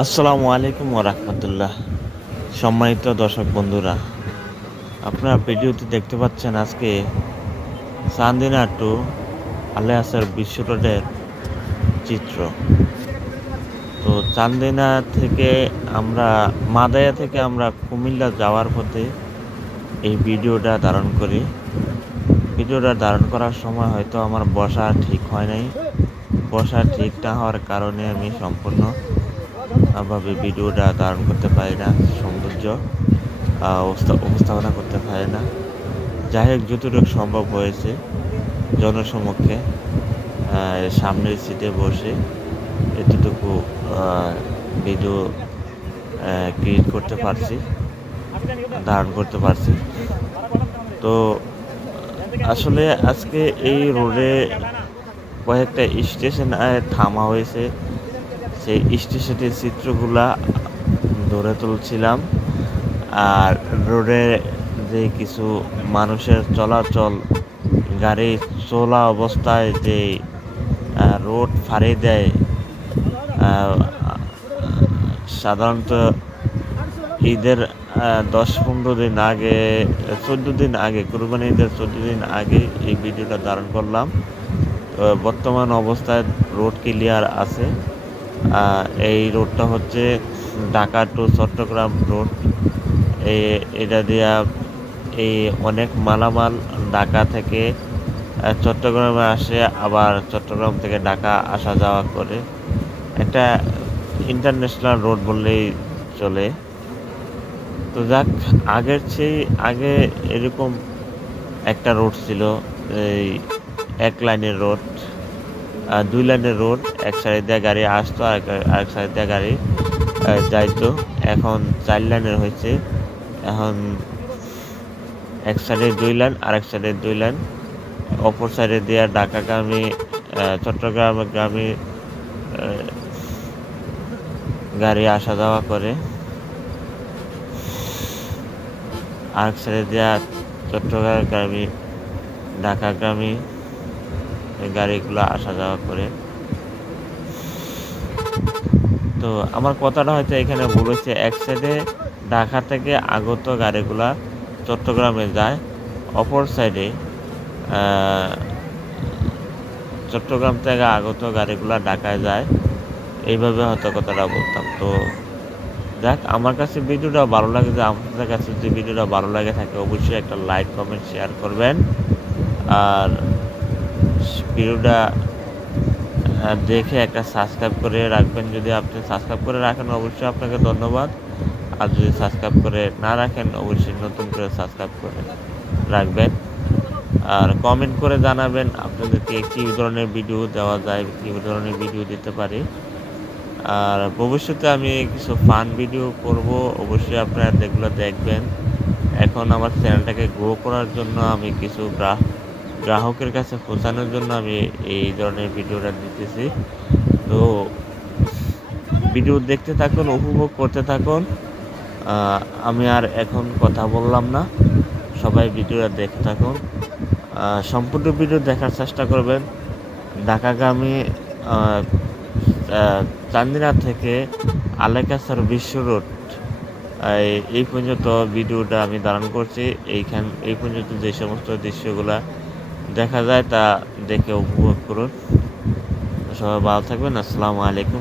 আসসালামু আলাইকুম ওয়া রাহমাতুল্লাহ। সম্মানিত দর্শক বন্ধুরা, আপনারা ভিডিওতে দেখতে পাচ্ছেন আজকে চান্দিনা টু আলিয়াসের বিশ্ব রোডের চিত্র। তো চান্দিনা থেকে মাদায়া থেকে আমরা কুমিল্লা যাওয়ার পথে এই ভিডিওটা ধারণ করি। ভিডিওটা ধারণ করার সময় হয়তো আমার বসা ঠিক হয় নাই। বসা ঠিক না হওয়ার কারণে আমি সম্পূর্ণ ভাবে ভিডিওটা ধারণ করতে পারি না, সৌন্দর্য উপস্থাপনা করতে পারি না। যাই হোক, যতটুকু সম্ভব হয়েছে জনসমক্ষে সামনের সিটে বসে এতটুকু ভিডিও ক্রিয়েট করতে পারছি, ধারণ করতে পারছি। তো আসলে আজকে এই রোডে কয়েকটা স্টেশন থামা হয়েছে, সেই স্টেশনের চিত্রগুলা ধরে তুলছিলাম। আর রোডে যে কিছু মানুষের চলাচল, গাড়ি চলা অবস্থায় যে রোড ফাঁড়ি দেয়, সাধারণত ঈদের 10-15 দিন আগে, 14 দিন আগে, কুরবানি ঈদের 14 দিন আগে এই ভিডিওটা ধারণ করলাম। বর্তমান অবস্থায় রোড ক্লিয়ার আছে। এই রোডটা হচ্ছে ঢাকা টু চট্টগ্রাম রোড। এটা দিয়া এই অনেক মালামাল ঢাকা থেকে চট্টগ্রামে আসে, আবার চট্টগ্রাম থেকে ঢাকা আসা যাওয়া করে। একটা ইন্টারন্যাশনাল রোড বললেই চলে। তো যাক, আগের চেয়ে আগে এরকম একটা রোড ছিল, এই এক লাইনের রোড, 2 লাইনের রোড। এক সাইড দিয়ে গাড়ি আসতো, আরেক সাইড দিয়ে গাড়ি যাইতো। এখন 4 লাইনের হয়েছে। এখন এক সাইডে 2 লাইন, আরেক সাইডে 2 লাইন। অপর সাইডে দিয়ে ঢাকাগামী, চট্টগ্রামগামী গাড়ি আসা যাওয়া করে। আরেক সাইডে দিয়ে চট্টগ্রামগামী, ঢাকাগামী গাড়িগুলো আসা যাওয়া করে। তো আমার কথাটা হয়তো এখানে ভুল হচ্ছে। এক সাইডে ঢাকা থেকে আগত গাড়িগুলা চট্টগ্রামে যায়, অপর সাইডে চট্টগ্রাম থেকে আগত গাড়িগুলা ঢাকায় যায়। এইভাবে হয়তো কথাটা বলতাম। তো যাক, আমার কাছে ভিডিওটা ভালো লাগে। যে আপনাদের কাছে যদি ভিডিওটা ভালো লাগে থাকে, অবশ্যই একটা লাইক, কমেন্ট, শেয়ার করবেন। আর ভিডিওটা দেখে একটা সাবস্ক্রাইব করে রাখবেন। যদি আপনি সাবস্ক্রাইব করে রাখেন, অবশ্যই আপনাকে ধন্যবাদ। আর যদি সাবস্ক্রাইব করে না রাখেন, অবশ্যই নতুন করে সাবস্ক্রাইব করে রাখবেন। আর কমেন্ট করে জানাবেন আপনাদেরকে কী ধরনের ভিডিও দেওয়া যায়, কী ধরনের ভিডিও দিতে পারি। আর ভবিষ্যতে আমি কিছু ফান ভিডিও করব, অবশ্যই আপনারা এগুলো দেখবেন। এখন আমার চ্যানেলটাকে গ্রো করার জন্য আমি কিছু গ্রাহকের কাছে পৌঁছানোর জন্য আমি এই ধরনের ভিডিওটা দিতেছি। তো ভিডিও দেখতে থাকুন, উপভোগ করতে থাকুন। আমি আর এখন কথা বললাম না, সবাই ভিডিওটা দেখতে থাকুন। সম্পূর্ণ ভিডিও দেখার চেষ্টা করবেন। ঢাকাগামী চান্দিনা থেকে আলেকাসার বিশ্ব রোড, এই পর্যন্ত ভিডিওটা আমি ধারণ করছি। এই পর্যন্ত যে সমস্ত দৃশ্যগুলা দেখা যায় তা দেখে উপভোগ করুন। সবাই ভালো থাকবেন। আসসালামু আলাইকুম।